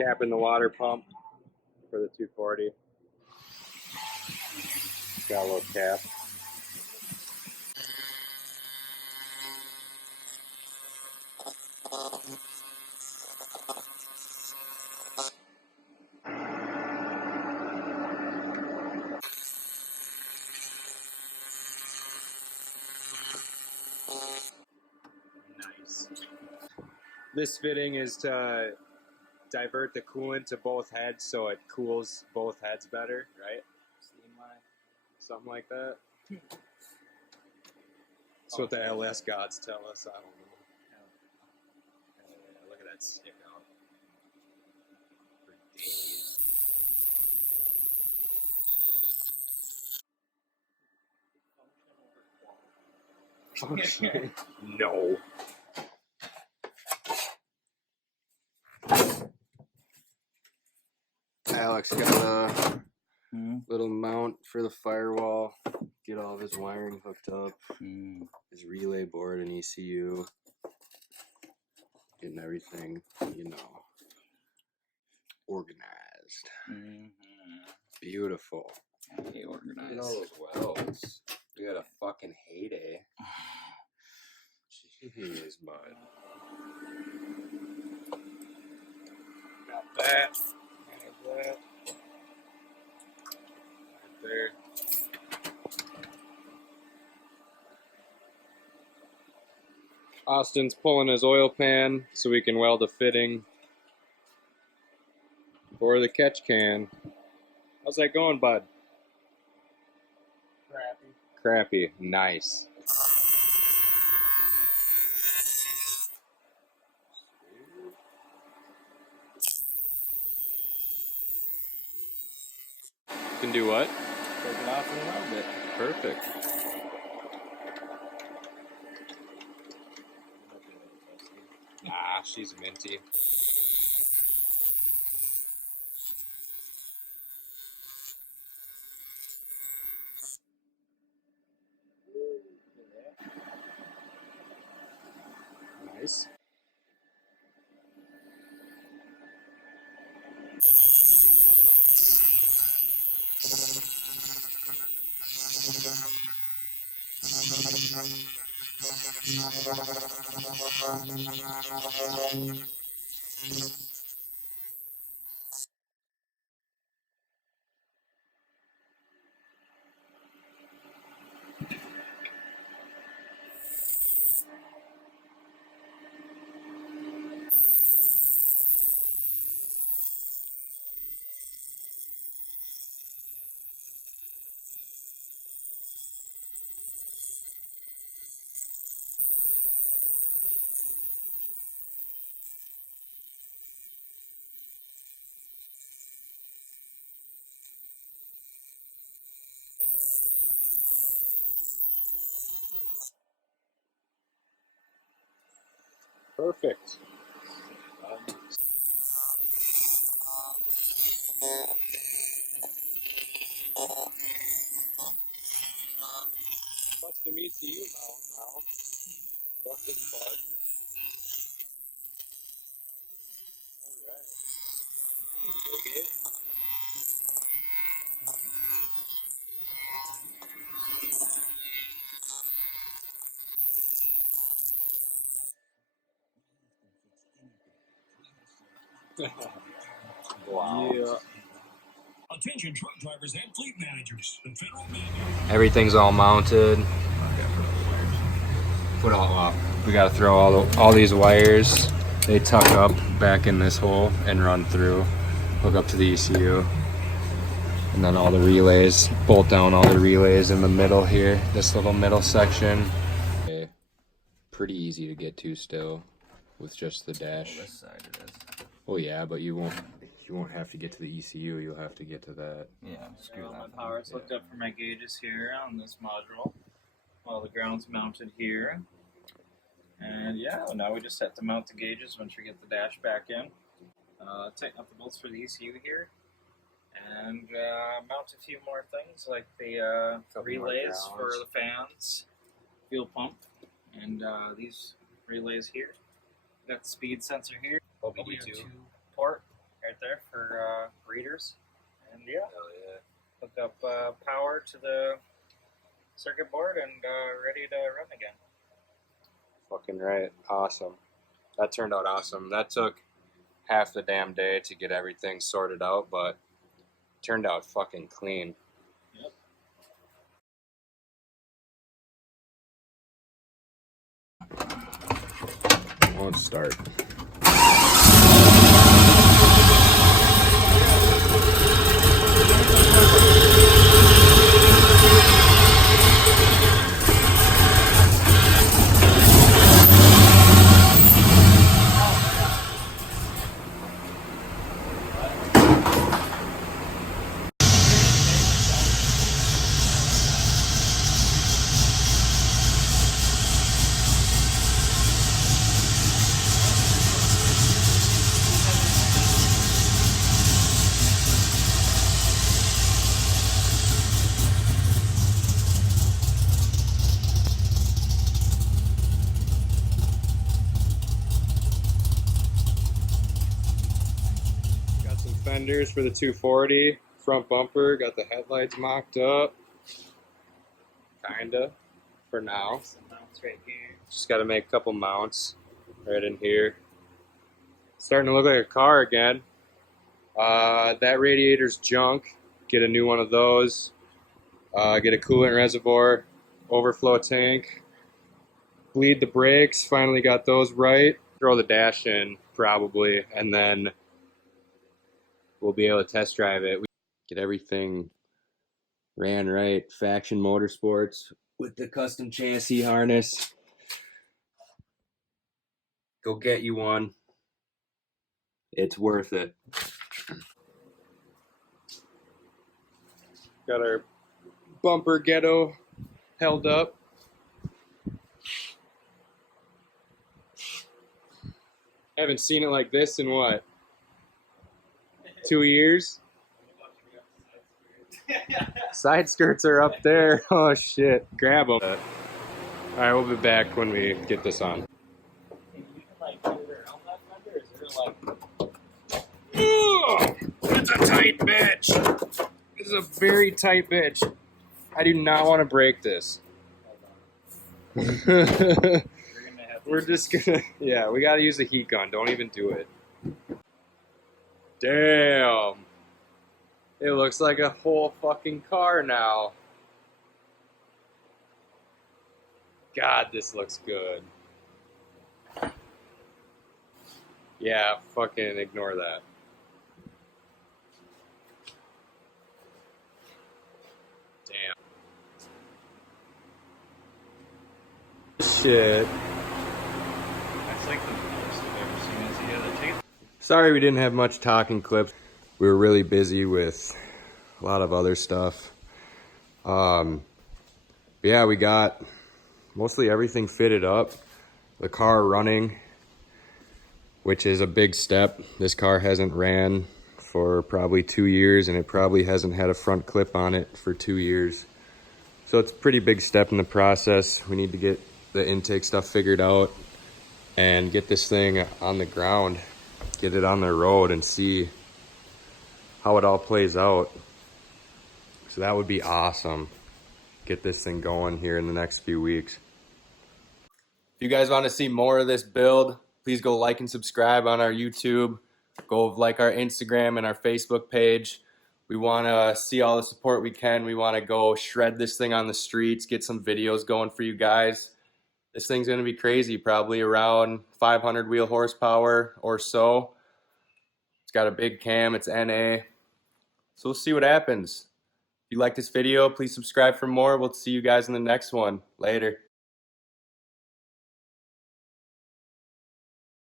Capping the water pump for the 240. Got a little cap. Nice. This fitting is to divert the coolant to both heads so it cools both heads better, right? Something like that. That's what the LS gods tell us. I don't know. Look at that stick out. For days. Function. No. Alex got a little mount for the firewall. Get all of his wiring hooked up. His relay board and ECU. Getting everything, you know, organized. Beautiful. Hey, organized. Look at all those welds. We had a fucking heyday. Jeez, bud. Got that. Got that. Right there. Austin's pulling his oil pan so we can weld a fitting for the catch can. How's that going, bud? Crappy. Nice. Can do what? Take it off in a little bit. Perfect. Nah, she's minty. Nice. Perfect. Custom ECU now. Fucking bud. Alright. Dig it. Wow. Yeah. Attention truck drivers and fleet managers. The federal mandate. Everything's all mounted. We gotta throw all these wires. They tuck up back in this hole and run through. Hook up to the ECU. And then all the relays, bolt down all the relays in the middle here, this little middle section. Okay. Pretty easy to get to still with just the dash. This side it is. Oh yeah, but you won't have to get to the ECU, you'll have to get to that. Yeah, screw My that. power's hooked up for my gauges here on this module. All the ground's mounted here. And yeah, now we just have to mount the gauges once we get the dash back in. Tighten up the bolts for the ECU here. And mount a few more things like the relays for the fans, fuel pump, and these relays here. Got the speed sensor here. OBD2 port right there for readers. And yeah, Hell yeah. hook up power to the circuit board and ready to run again. Fucking right. Awesome. That turned out awesome. That took half the damn day to get everything sorted out, but turned out fucking clean. Yep. Won't start. Got some fenders for the 240, front bumper, got the headlights mocked up. Kinda, for now. Some mounts right here. Just gotta make a couple mounts right in here. Starting to look like a car again. That radiator's junk. Get a new one of those. Get a coolant reservoir, overflow tank. Bleed the brakes, finally got those right. Throw the dash in, probably, and then we'll be able to test drive it. Get everything ran right. Faction Motorsports with the custom chassis harness. Go get you one. It's worth it. Got our bumper ghetto held up. Haven't seen it like this in what? 2 years? Side skirts are up there. Oh shit. Grab them. Alright, we'll be back when we get this on. It's a tight bitch. This is a very tight bitch. I do not want to break this. We're just gonna, yeah, we gotta use the heat gun. Don't even do it. Damn. It looks like a whole fucking car now. God, this looks good. Yeah, fucking ignore that. Damn. Shit. That's like the most I've ever seen it together. Sorry we didn't have much talking clips. We were really busy with a lot of other stuff. But yeah, we got mostly everything fitted up. The car running, which is a big step. This car hasn't ran for probably 2 years, and it probably hasn't had a front clip on it for 2 years. So it's a pretty big step in the process. We need to get the intake stuff figured out and get this thing on the ground, get it on the road and see how it all plays out. So that would be awesome. Get this thing going here in the next few weeks. If you guys want to see more of this build, please go like and subscribe on our YouTube. Go like our Instagram and our Facebook page. We want to see all the support we can. We want to go shred this thing on the streets, get some videos going for you guys. This thing's going to be crazy, probably around 500 wheel horsepower or so. It's got a big cam, it's NA. So we'll see what happens. If you like this video, please subscribe for more. We'll see you guys in the next one. Later.